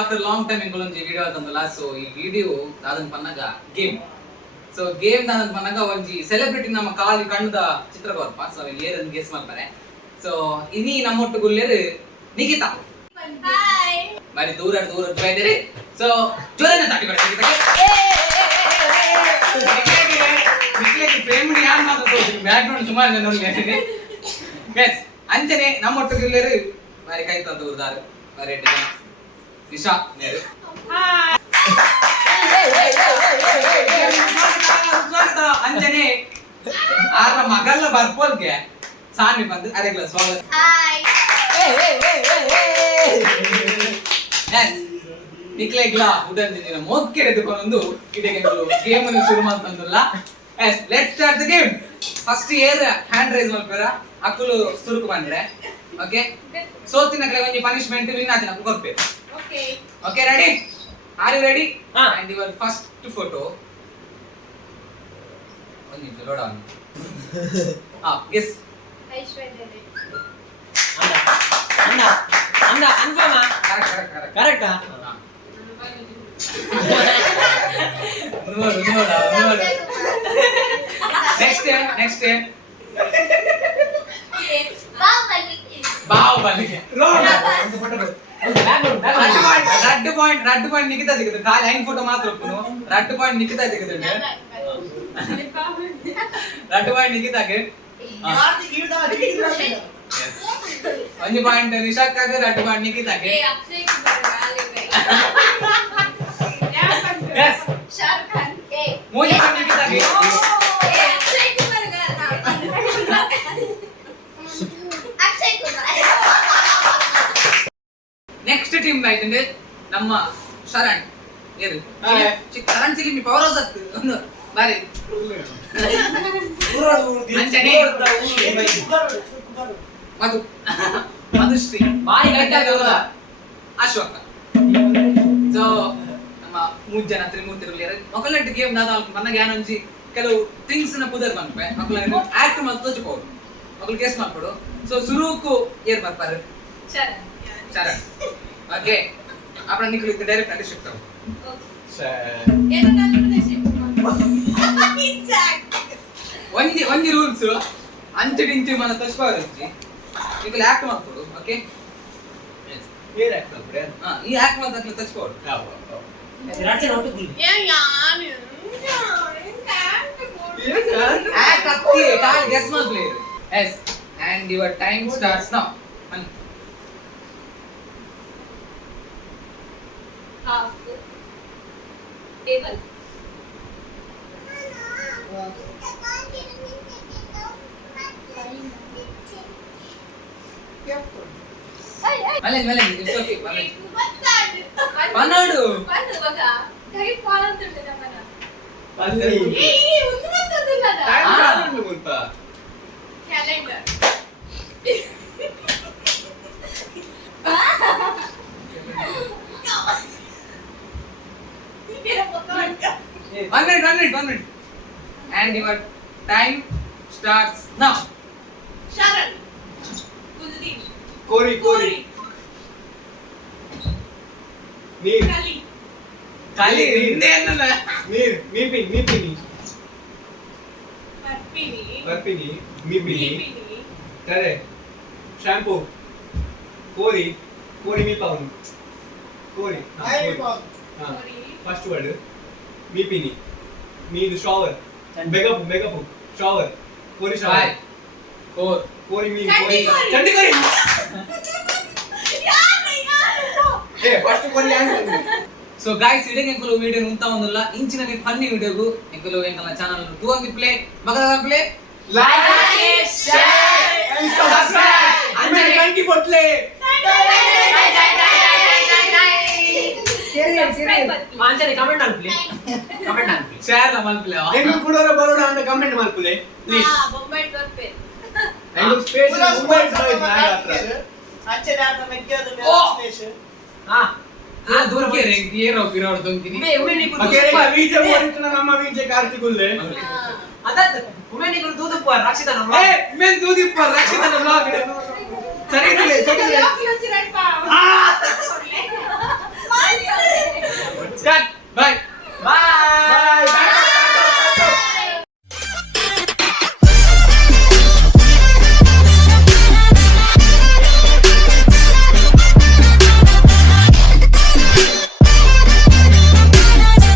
After long time ಇಂకొಂಜಿ video ಆತಂದಲ್ಲ. So ಈ ವಿಡಿಯೋ ದಾದನ್ ಪನ್ನಗ ಗೇಮ್. ಸೊ ಗೇಮ್ ದಾದನ್ ಪನ್ನಗ ಒಂಜಿ ಸೆಲೆಬ್ರಿಟಿ ನಮ್ಮ ಕಾಲಿ ಕಣ್ಣದ ಚಿತ್ರ ಬರ್ಪ. ಸೊ ಏರನ್ ಗೆಸ್ ಮಾಡ್ತಾರೆ. ಸೊ ಇನಿ ನಮ್ಮೊಟ್ಟು ಗುಲ್ಲೇರು ನಿಖಿತಾ. ಹಾಯ್ ಬಾರಿ ದೂರ ಇದ್ದೀರಿ. ಸೊ ಜೋರನ್ನ ತಾಟಿ ಬರ ಫ್ರೇಮ್ ಯಾರು ಮಾತಾಡ್ತಾರೆ ಬ್ಯಾಕ್ ಗ್ರೌಂಡ್ ಸುಮಾರು ಜನ ನೋಡಿ. ಗೈಸ್ ಅಂಚನೆ ನಮ್ಮೊಟ್ಟು ಗುಲ್ಲೇರು ಬಾರಿ ಕೈ ತಂದು ಉದಾರು ಬಾರಿ ನಿಶಾ ನೇರು. ಅಂಜನೆ ಆರ ಮಗಲ್ಲ ಬರ್ಪೋಲ್ಗೆ ಸಾನಿ ಬಂದು ಅರೆಗ್ಲ ಸ್ವಾಗತ. ಹಾಯ್ ನಿಕ್ಲೆಗ್ಲ ಉದಂದಿನ ಮೊಕ್ಕೆ ಎದುಕೊಂಡು ಇಡೆಗೆಗಳು ಗೇಮ್ ಅನ್ನು ಶುರು ಮಾಡ್ತಂದಲ್ಲ. Yes let's start the game. First ಏರ್ ಹ್ಯಾಂಡ್ ರೈಸ್ ಮಾಡ್ಬೇರ ಅಕ್ಕಲು ಸುರುಕು ಬಂದ್ರೆ ಓಕೆ. ಸೋತಿನ ಕಡೆ ಒಂಜಿ ಪನಿಷ್ಮೆಂಟ್ ವಿನ್ ಆತಿನ ಕೊಡ್ಬೇಕು. Okay okay ready? Are you ready? And your first photo ಒಂದು ನಿಮಿಷ load on. Guess. Aishwarya Rai. ಅಂದ ಅನ್ಫರ್ಮ ಕರೆಕ್ಟ್ ನೋಡು ನೆಕ್ಸ್ಟ್ ಬಾಹುಬಲಿ. ರಡ್ಡು ಪಾಯಿಂಟ್ ನಿಖಿತಾ ತೆಗೆದು ಖಾಲಿ ಐನ್ ಫೋಟೋ ಮಾತ್ರ ಒಪ್ಪುನು. ರಡ್ಡು ಪಾಯಿಂಟ್ ನಿಖಿತಾ ತೆಗೆದು ರಡ್ಡು ಪಾಯಿಂಟ್ ನಿಖಿತಾಗೆ ಒಂದು ಪಾಯಿಂಟ್ ನಿಶಾಕ್ಕಾಗ ರಡ್ಡು ಪಾಯಿಂಟ್ ನಿಖಿತಾಗೆ. ಮೂಜಿ ಪಾಯಿಂಟ್ ನಿಖಿತಾಗೆ. ನೆಕ್ಸ್ಟ್ ಟೀಮ್ ಆಯ್ತಂದ್ರೆ ನಮ್ಮ ಶರಣ್ ಏರು ಶರಣ್ ಸಿಲಿ ಪವರ್ ಹೌಸ್ ಆಗ್ತದೆ ಒಂದು ಬಾರಿ ಅಂಚನೆ ಮಧು ಮಧುಶ್ರೀ ಬಾರಿ ಗಟ್ಟಾಗ ಅಶೋಕ. ಸೊ ನಮ್ಮ ಮೂರು ಜನ ತ್ರಿಮೂರ್ತಿಗಳು ಮಕ್ಕಳಟ್ಟು ಗೇಮ್ ದಾದ ಮನಗೆ ಏನೊಂಜಿ ಕೆಲವು ಥಿಂಗ್ಸ್ ನ ಪುದರ್ ಬಂದ್ಪೆ ಮಕ್ಕಳ ಆಕ್ಟ್ ಮತ್ತು ತೋಚಿಪೋಡು ಮಕ್ಕಳು ಕೇಸ್ ಮಾಡ್ಕೊಡು. ಸೊ ಸುರುಕು ಏರ್ ಬರ್ತಾರೆ ಶರಣ್. ಓಕೆ ಅಪ್ಪ ನಿಖಿಲ್ ಡೈರೆಕ್ಟ್ ಅಲ್ಲಿ ಶಿಫ್ಟ್ ಆಗ. ಒಂಜಿ ರೂಲ್ಸ್ ಅಂಚು ಮನ ತಸ್ಪಾವರಂಜಿ ನಿಖಿಲ್ ಆಕ್ಟ್ ಮಾಡ್ಕೊಡು. ಓಕೆ ಏರ್ ಆಕ್ಟ್ ಮಾಡ್ಬಿಡೆ. ಈ ಆಕ್ಟ್ ಮಾಡ್ದಕ್ಲೆ ತಸ್ಪಾವಡು ರಾಚನ ಒಟ್ಟು ಗುಲ್ ಆಕ್ಟ್ ಅತ್ತಿ ಕಾಲ್ ಗೆಸ್ ಮಾಡ್ಲಿ. Yes and your time starts now. half table ಮಲೆ ಇಟ್ಸ್ ಓಕೆ ಪನ್ನಡು ಪನ್ನ ಬಗ ಕೈ ಫಾಲ್ ಅಂತ ಉಂಟು ನಮ್ಮನ ಅಲ್ಲಿ ಏ ಒಂದು ಬರ್ತದಲ್ಲ ಟೈಮ್ ಚಾಲೆಂಜ್ ಅಂತ calendar. One minute. And your time starts now. Sharan. Kuldeep. ಕೋರಿ ನೀರ್ Kali ಹಿಂದೆ ಅನ್ನಲ್ಲ. ನೀರ್ ಮೀಪಿನಿ Parpini. ಮೀಪಿನಿ ಕರೆ ಶಾಂಪೂ ಕೋರಿ ಮೀಪಾವನು ಕೋರಿ ಫಸ್ಟ್ ವರ್ಡ್ ಮೀಪಿನಿ ಮೀದು ಶವರ್ ಬೆಗಪು ಶವರ್ ಕೋರಿ ಶವರ್ 4 ಕೋರಿ ಮೀ ಚಂಡಿ ಕೋರಿ ಏ ಫಸ್ಟ್ ಕೋರಿ ಆನ್ಸರ್. ಸೊ ಗೈಸ್ ಇಡೆಗೆ ಎಂಕಲು ವಿಡಿಯೋ ಉಂತಾ ಒಂದಲ್ಲ ಇಂಚಿನ ಫನ್ನಿ ವಿಡಿಯೋಗು ಎಂಕಲು ಎಂಕಲ ಚಾನೆಲ್ ಟು ಅಂಗಿ ಪ್ಲೇ ಮಗದ play like share and subscribe ಅಂಜನೆ ಗಂಟಿ ಬೊಟ್ಲೆ ಅಂಜನೆ ಕಮೆಂಟ್ ಅನ್ಪ್ಲೆ ಶೇರ್ ನ ಮಲ್ಪ್ಲೆ ಹೆಂಗ್ ಕುಡೋರ ಬರೋಣ ಅಂತ ಕಮೆಂಟ್ ಮಾಡ್ಕೊಳ್ಳಿ ಪ್ಲೀಸ್. ಬೊಂಬೈ ಬರ್ಪೆ ಹೆಂಗ್ ಸ್ಪೇಸ್ ಮುಂಬೈ ಬರೋದು ನಾನು ಹತ್ರ ಅಂಚನೆ ಆತ ಮೆಕ್ಕಿಯದು ಸ್ಪೇಸ್ ಹಾ ಆ ದೂರಕ್ಕೆ ಏರೋ ಬಿರೋಡ್ ದೊಂಕಿನಿ ಓಕೆ ವಿಜಯ ಓರಿತನ ನಮ್ಮ ವಿಜಯ ಕಾರ್ತಿಗುಲ್ಲೆ ಅದಾದ ಉಮೇನಿಗಳು ದೂದು ರಕ್ಷಿತ ನಮ್ಮ ಏ ಮೆನ್ ದೂದಿ ಪರ್ ರಕ್ಷಿತ ಬ್ಲಾಗ್